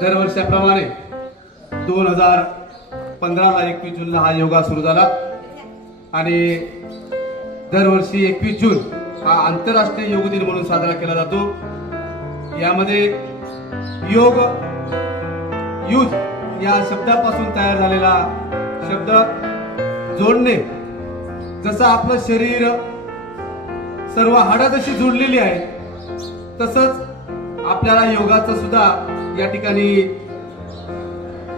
दरवर्षाप्रमाणे 2015ला 21 जूनला हा योगा सुरू झाला आणि दरवर्षी 21 जून हा आंतरराष्ट्रीय योग दिन म्हणून साजरा केला जातो। यामध्ये योग युज या शब्दापासून तयार झालेला शब्द जोडणे, जसं आपलं शरीर सर्व हाडं जशी जोडलेली आहे तसंच आपल्याला योगाचं सुद्धा या ठिकाणी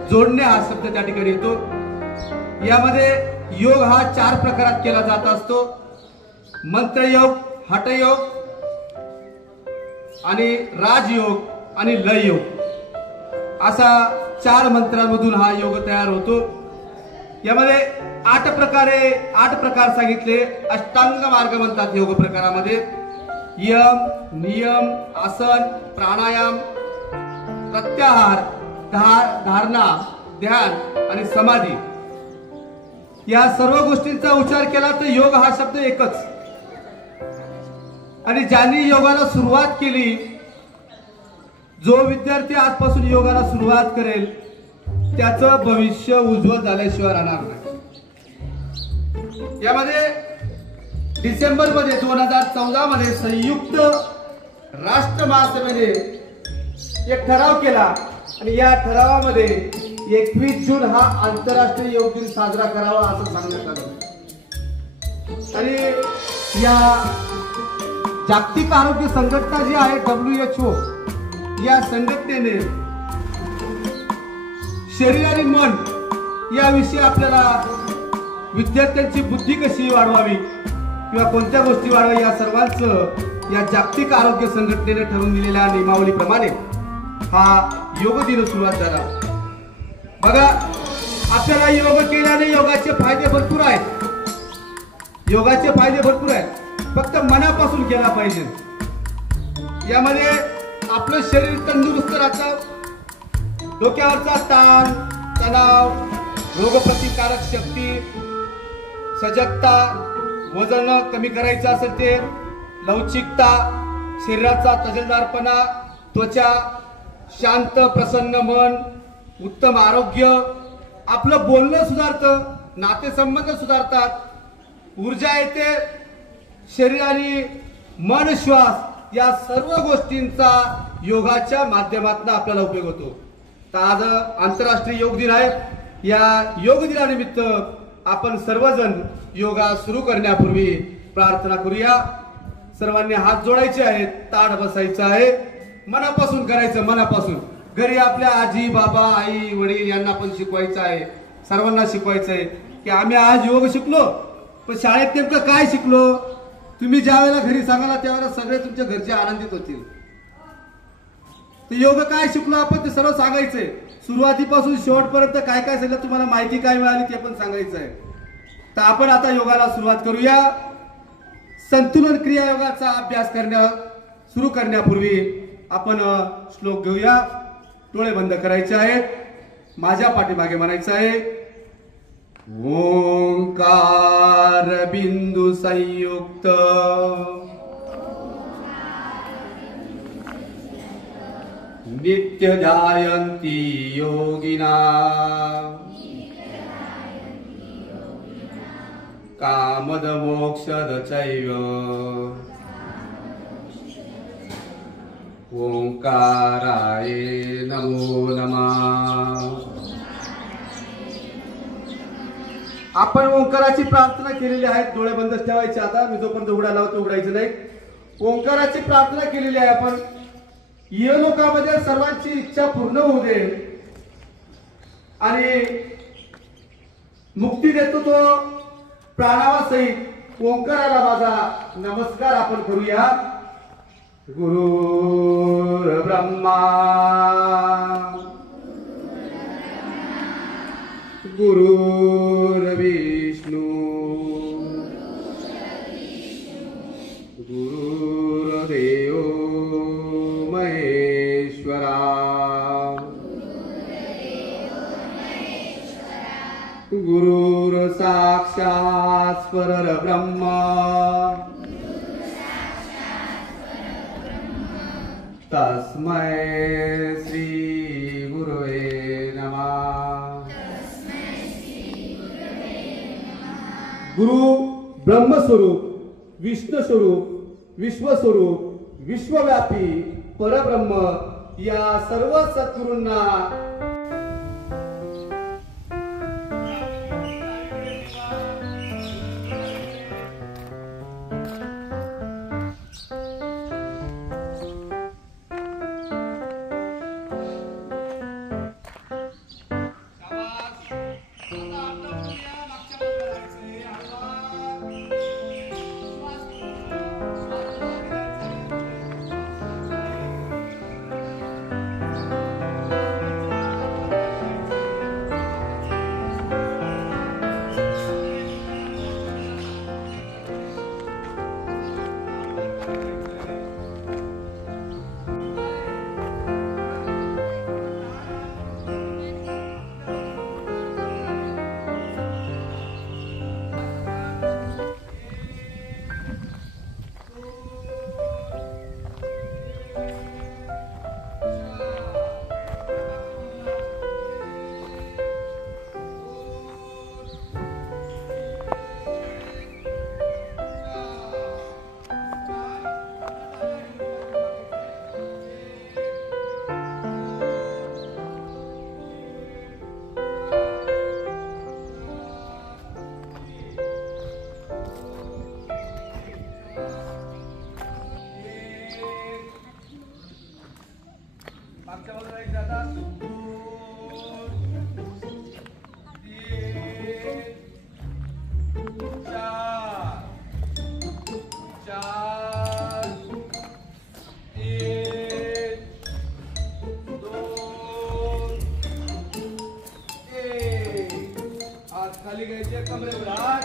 जोडणे हा शब्द त्या ठिकाणी येतो। यामध्ये योग हा 4 प्रकारात केला जात असतो। मंत्रयोग, हठयोग आणि राजयोग आणि लययोग असा 4 मंत्रांमधून हा योग तयार होतो। यामध्ये 8 प्रकार सांगितले। अष्टांग मार्ग म्हणतात योग प्रकारामध्ये। यम, नियम, आसन, प्राणायाम, प्रत्याहार, धारणा, ध्यान आणि समाधी या सर्व गोष्टींचा उच्चार केला तर योग हा शब्द एकच। आणि ज्यांनी योगाला सुरुवात केली, जो विद्यार्थी आजपासून योगाला सुरुवात करेल त्याचं भविष्य उज्ज्वल झाल्याशिवाय राहणार नाही। यामध्ये डिसेंबर मध्ये 2014 मध्ये संयुक्त राष्ट्र महासभेने एक ठराव केला आणि या ठरावामध्ये 21 जून हा आंतरराष्ट्रीय योग दिन साजरा करावा असं सांगण्यात आलं। आणि या जागतिक आरोग्य संघटना जी आहे WHO, या संघटनेने शरीर आणि मन याविषयी आपल्याला विद्यार्थ्यांची बुद्धी कशी वाढवावी किंवा कोणत्या गोष्टी वाढवावी या सर्वांचं या जागतिक आरोग्य संघटनेने ठरवून दिलेल्या नियमावलीप्रमाणे हा योग दिन सुरुवात झाला। बघा, आपल्याला योग केल्याने योगाचे फायदे भरपूर आहेत। योगाचे फायदे भरपूर आहेत, फक्त मनापासून केला पाहिजे। यामध्ये आपलं शरीर तंदुरुस्त राहतं, डोक्यावरचा ताण तणाव, रोगप्रतिकारक शक्ती, सजगता, वजन कमी करायचं असेल ते, लवचिकता, शरीराचा तजेलदारपणा, त्वचा, शांत प्रसन्न मन, उत्तम आरोग्य, आपलं बोलणं सुधारतं, नातेसंबंध सुधारतात, ऊर्जा येते, शरीर आणि मन श्वास या सर्व गोष्टींचा योगाच्या माध्यमातून आपल्याला उपयोग होतो। तर आज आंतरराष्ट्रीय योग दिन आहे। या योग दिनानिमित्त आपण सर्वजण योगा सुरू करण्यापूर्वी प्रार्थना करूया। सर्वांनी हात जोडायचे आहेत, ताठ बसायचं आहे, मनापासून करायचं, मनापासून। घरी आपल्या आजी बाबा आई वडील यांना पण शिकवायचं आहे, सर्वांना शिकवायचं आहे की आम्ही आज योग शिकलो, पण शाळेत नेमकं काय शिकलो तुम्ही ज्या वेळेला घरी सांगाल त्यावेळेला सगळे तुमच्या घरचे आनंदित होतील। तर योग काय शिकलो आपण ते सर्व सांगायचंय, सुरुवातीपासून शेवटपर्यंत काय काय सांगितलं, तुम्हाला माहिती काय मिळाली ते पण सांगायचं आहे। तर आपण आता योगाला सुरुवात करूया। संतुलन क्रिया योगाचा अभ्यास सुरू करण्यापूर्वी आपण श्लोक घेऊया। डोळे बंद करायचे आहेत, माझ्या पाठीमागे म्हणायचं आहे, ओंकार बिंदू संयुक्त नित्य ध्यायन्ति योगिना कामद मोक्षद चैव ओंकाराय नमो नमः। आपण ओंकाराची प्रार्थना केलेली आहे, डोळे बंद ठेवायचे। आता मी जोपर्यंत उघडायला होतो उघडायचं नाही। ओंकाराची प्रार्थना केलेली आहे आपण। या लोकांमध्ये सर्वांची इच्छा पूर्ण होऊ दे आणि मुक्ती देतो तो प्राणावासहित ओंकाराला माझा नमस्कार आपण करूया। गुरुर् ब्रह्मा गुरुर्विष्णू गुरुर्देव महेश्वरा गुरुर्साक्षात् परब्रह्म तस्मै श्री गुरुवे नमः. गुरु ब्रह्मस्वरूप, विष्णुस्वरूप, विश्वस्वरूप, विश्वव्यापी परब्रह्म या सर्व सद्गुरूंना खाली घ्यायचे कमरे भराट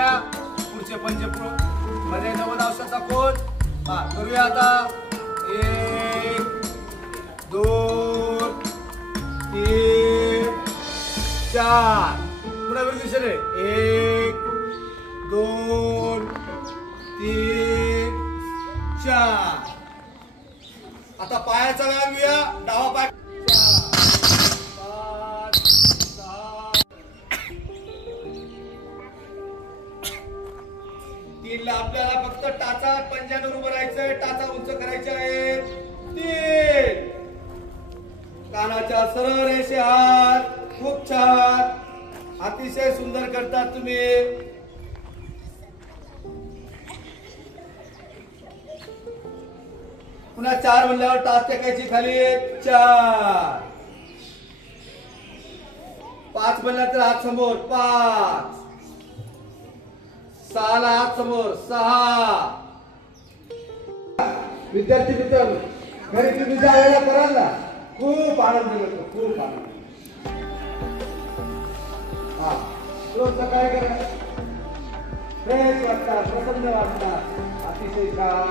पुढचे पंचप्रो मध्ये नव्वद औषधाचा कोण करूया आता 1 2 3 4 पुन्हा विरुद्ध दिशेने 1 2 3 4 आता पायाचा व्यायाम घेऊया डावा पाय 3 ला आपल्याला फक्त टाचा पंजावर उभं राहायचंय टाचा उंच करायचे आहेत 3 कानाच्या सरळ रेषे हात खूप छान अतिशय सुंदर करतात तुम्ही पुन्हा 4 म्हणल्यावर टाच टेकायची खाली 4 5 म्हणल्यावर हात समोर 5 6 ला हात समोर 6 विद्यार्थी मित्रांनो घरी तुम्ही ज्या वेळेला कराल ना खूप आनंद मिळतो खूप आनंद रोज सकाळी करा फ्रेश वाटतात प्रसन्न वाटतात अतिशय छान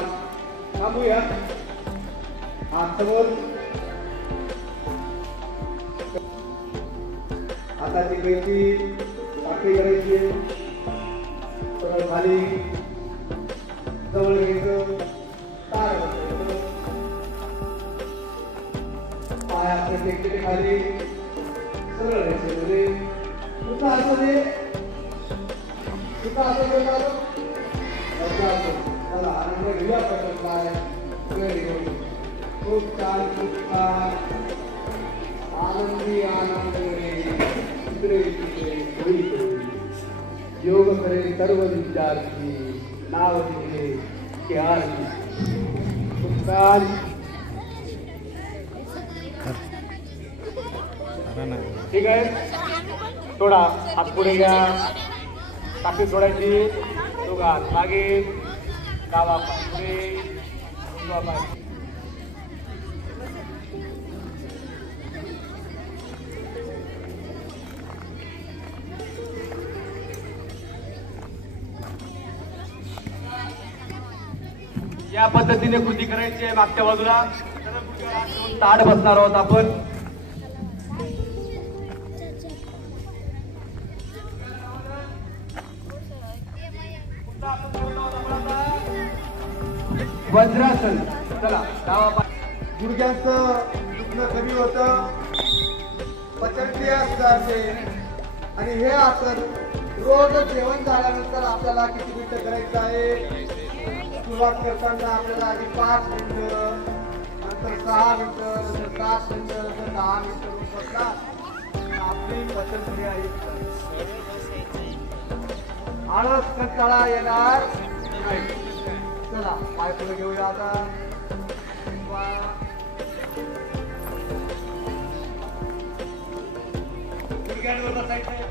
थांबूया हात समोर हाताची गळती पाठी करायची खाली जवळ घ्यायचं पाय आपल्या टेकटे खाली सरळ रेषेमध्ये तुझा असं दे तुझा असं दे चला आनंद घेऊया पाय खूप छान आनंदी आनंद इकडे तिकडे योग करे सर्व विद्यार्थी नाव दिले ठीक आहे सोडा हात पुढे घ्या टाकी सोडायची दोघा मागे डावा पाय पुढे उजवा पाय या पद्धतीने कृती करायची आहे. मागच्या बाजूला ताट बसणार आहोत आपण. वज्रासन. चला डावा गुडघ्यांचं दुखणं कमी होतं, पचनक्रिया सुधारते आणि हे आसन रोज जेवण झाल्यानंतर आपल्याला किती मिनिटं करायचं आहे. सुरुवात करताना आपल्याला आधी 5 मिनिटं, नंतर 6 मिनिटं, नंतर 7 मिनिटं, नंतर 10 मिनिटं बसला आपली पचनक्रिया आळस कंटाळा येणार नाही. चला पाय पुढे घेऊया आता. गुडघ्यांवर बसायचं.